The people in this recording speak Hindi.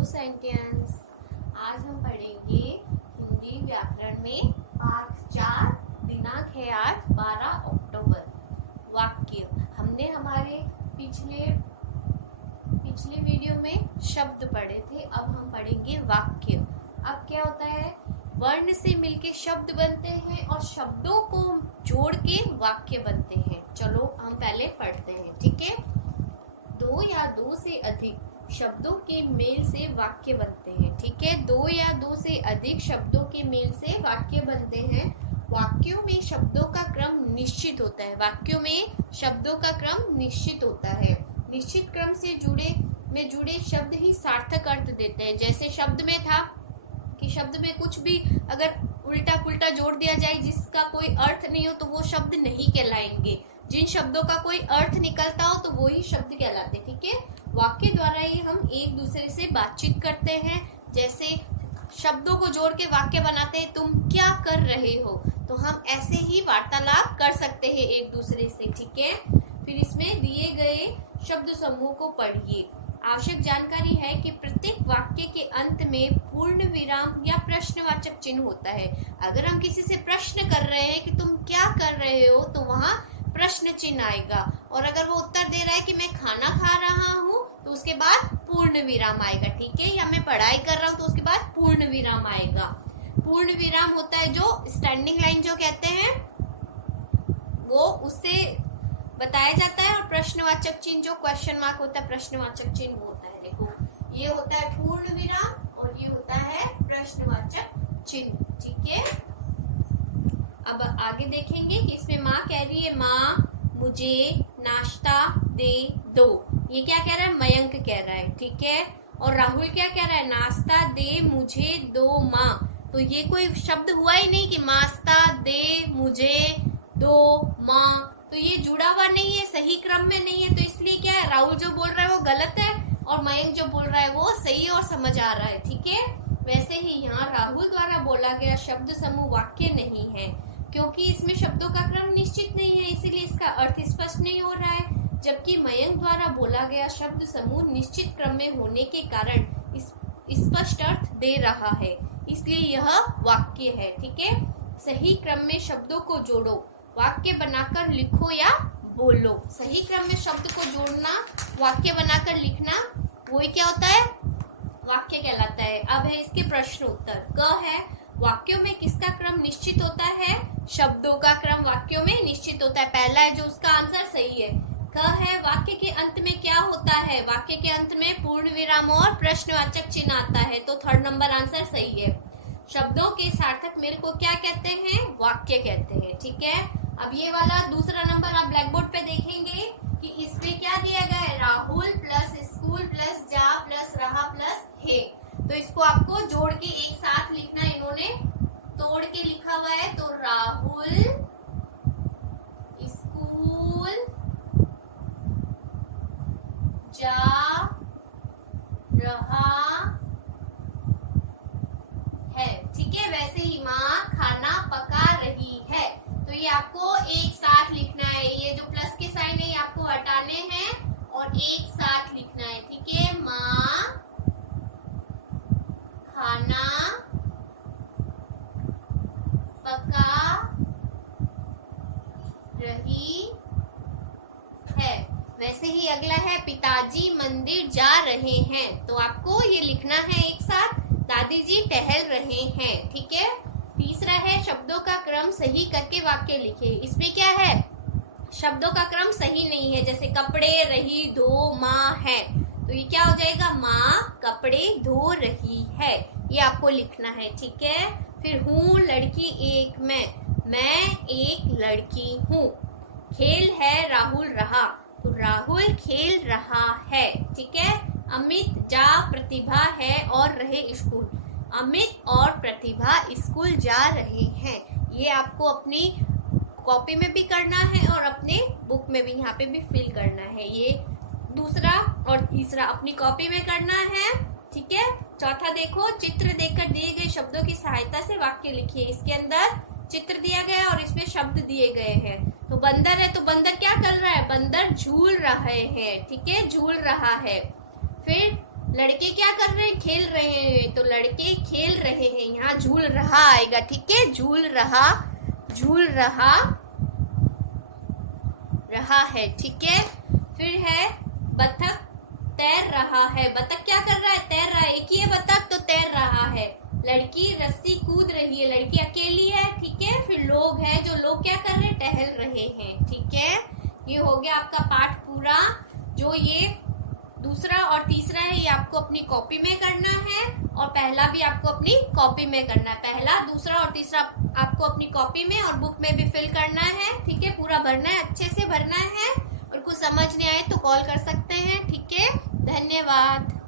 Hello sentence. आज हम पढ़ेंगे हिंदी व्याकरण में पाठ 4। दिनांक है आज 12 अक्टूबर। वाक्य हमने हमारे पिछले वीडियो में शब्द पढ़े थे, अब हम पढ़ेंगे वाक्य। अब क्या होता है, वर्ण से मिलके शब्द बनते हैं और शब्दों को जोड़ के वाक्य बनते हैं। चलो हम पहले पढ़ते हैं, ठीक है। दो या दो से अधिक शब्दों के मेल से वाक्य बनते हैं, ठीक है। दो या दो से अधिक शब्दों के मेल से वाक्य बनते हैं। वाक्यों में शब्दों का क्रम निश्चित होता है। वाक्यों में शब्दों का क्रम निश्चित होता है। निश्चित क्रम से जुड़े शब्द ही सार्थक अर्थ देते हैं। जैसे शब्द में था कि शब्द में कुछ भी अगर उल्टा पुल्टा जोड़ दिया जाए जिसका कोई अर्थ नहीं हो तो वो शब्द नहीं कहलाएंगे। जिन शब्दों का कोई अर्थ निकलता हो तो वो ही शब्द कहलाते, ठीक है। वाक्य द्वारा ही हम एक दूसरे से बातचीत करते हैं। जैसे शब्दों को जोड़ के वाक्य बनाते हैं, तुम क्या कर रहे हो, तो हम ऐसे ही वार्तालाप कर सकते हैं एक दूसरे से, ठीक है। फिर इसमें दिए गए शब्द समूह को पढ़िए। आवश्यक जानकारी है कि प्रत्येक वाक्य के अंत में पूर्ण विराम या प्रश्नवाचक चिन्ह होता है। अगर हम किसी से प्रश्न कर रहे हैं कि तुम क्या कर रहे हो, तो वहाँ प्रश्न चिन्ह आएगा। और अगर वो उत्तर दे रहा है कि मैं खाना खा रहा हूँ, तो उसके बाद पूर्ण विराम आएगा, ठीक है। या मैं पढ़ाई कर रहा हूँ तो उसके बाद पूर्ण विराम आएगा। पूर्ण विराम होता है जो स्टैंडिंग लाइन जो कहते हैं, वो उससे बताया जाता है। और प्रश्नवाचक चिन्ह जो क्वेश्चन मार्क होता है, प्रश्नवाचक चिन्ह वो होता है। देखो, ये होता है पूर्ण विराम और ये होता है प्रश्नवाचक चिन्ह, ठीक है। अब आगे देखेंगे कि इसमें माँ कह रही है, माँ मुझे नाश्ता दे दो। ये क्या कह रहा है, मयंक कह रहा है, ठीक है। और राहुल क्या कह रहा है, नाश्ता दे मुझे दो माँ। तो ये कोई शब्द हुआ ही नहीं कि नाश्ता दे मुझे दो माँ, तो ये जुड़ा हुआ नहीं है, सही क्रम में नहीं है। तो इसलिए क्या है, राहुल जो बोल रहा है वो गलत है और मयंक जो बोल रहा है वो सही और समझ आ रहा है, ठीक है। वैसे ही यहाँ राहुल द्वारा बोला गया शब्द समूह वाक्य नहीं है, क्योंकि इसमें शब्दों का क्रम निश्चित नहीं है, इसीलिए इसका अर्थ स्पष्ट नहीं हो रहा है। जबकि मयंक द्वारा बोला गया शब्द समूह निश्चित क्रम में होने के कारण स्पष्ट अर्थ दे रहा है, इसलिए यह वाक्य है, ठीक है। सही क्रम में शब्दों को जोड़ो, वाक्य बनाकर लिखो या बोलो। सही क्रम में शब्द को जोड़ना, वाक्य बनाकर लिखना, वही क्या होता है, वाक्य कहलाता है। अब है इसके प्रश्न उत्तर। क है, वाक्यों में किसका क्रम निश्चित होता है, शब्दों का क्रम वाक्यों में निश्चित होता है। पहला है जो उसका आंसर सही है। क है, वाक्य के अंत में क्या होता है, वाक्य के अंत में पूर्ण विराम और प्रश्नवाचक चिन्ह आता है, तो थर्ड नंबर आंसर सही है। शब्दों के सार्थक मेल को क्या कहते हैं, वाक्य कहते हैं, ठीक है। अब ये वाला दूसरा नंबर आप ब्लैक बोर्ड पे देखेंगे कि इसमें क्या दिया गया है, राहुल प्लस स्कूल प्लस जा प्लस रहा प्लस है। तो इसको आपको जोड़ के एक साथ लिखना है, इन्होंने तोड़ के लिखा हुआ है। तो राहुल स्कूल जा रहा है, ठीक है। वैसे ही माँ खाना पका रही है, तो ये आपको एक साथ लिखना है। ये जो प्लस के साइन है ये आपको हटाने हैं और एक साथ लिखना है, ठीक है। माँ खाना पका रही है। वैसे ही अगला है, पिताजी मंदिर जा रहे हैं, तो आपको ये लिखना है एक साथ, दादी जी टहल रहे हैं, ठीक है। तीसरा है, शब्दों का क्रम सही करके वाक्य लिखे। इसमें क्या है, शब्दों का क्रम सही नहीं है। जैसे कपड़े, रही, धो, माँ है, तो ये क्या हो जाएगा, माँ कपड़े धो रही है, ये आपको लिखना है, ठीक है। फिर हूँ लड़की एक मैं एक लड़की हूँ। खेल है, राहुल रहा, तो राहुल खेल रहा है, ठीक है। अमित जा प्रतिभा है और रहे स्कूल, अमित और प्रतिभा स्कूल जा रहे हैं। ये आपको अपनी कॉपी में भी करना है और अपने बुक में भी यहाँ पे भी फिल करना है। ये दूसरा और तीसरा अपनी कॉपी में करना है, ठीक है। चौथा देखो, चित्र देखकर दिए गए शब्दों की सहायता से वाक्य लिखिए। इसके अंदर चित्र दिया गया और इसमें शब्द दिए गए हैं। तो बंदर है, तो बंदर क्या कर रहा है, बंदर झूल रहे हैं, ठीक है, झूल रहा है। फिर लड़के क्या कर रहे हैं? खेल रहे हैं। तो लड़के खेल रहे हैं, यहाँ झूल रहा आएगा। ठीक है, झूल रहा, झूल रहा, रहा है। ठीक है, फिर है बतख तैर रहा है। बतख क्या कर रहा है? तैर रहा है। एक ही है बतख तो तैर रहा है। लड़की रस्सी कूद रही है, लड़की अकेली है। ठीक है, फिर लोग हैं, जो लोग क्या कर रहे हैं? टहल रहे हैं। ठीक है, ये हो गया आपका पाठ पूरा। जो ये दूसरा और तीसरा है, ये आपको अपनी कॉपी में करना है, और पहला भी आपको अपनी कॉपी में करना है। पहला, दूसरा और तीसरा आपको अपनी कॉपी में और बुक में भी फिल करना है। ठीक है, पूरा भरना है, अच्छे से भरना है। और कुछ समझ नहीं आए तो कॉल कर सकते हैं। ठीक है, धन्यवाद।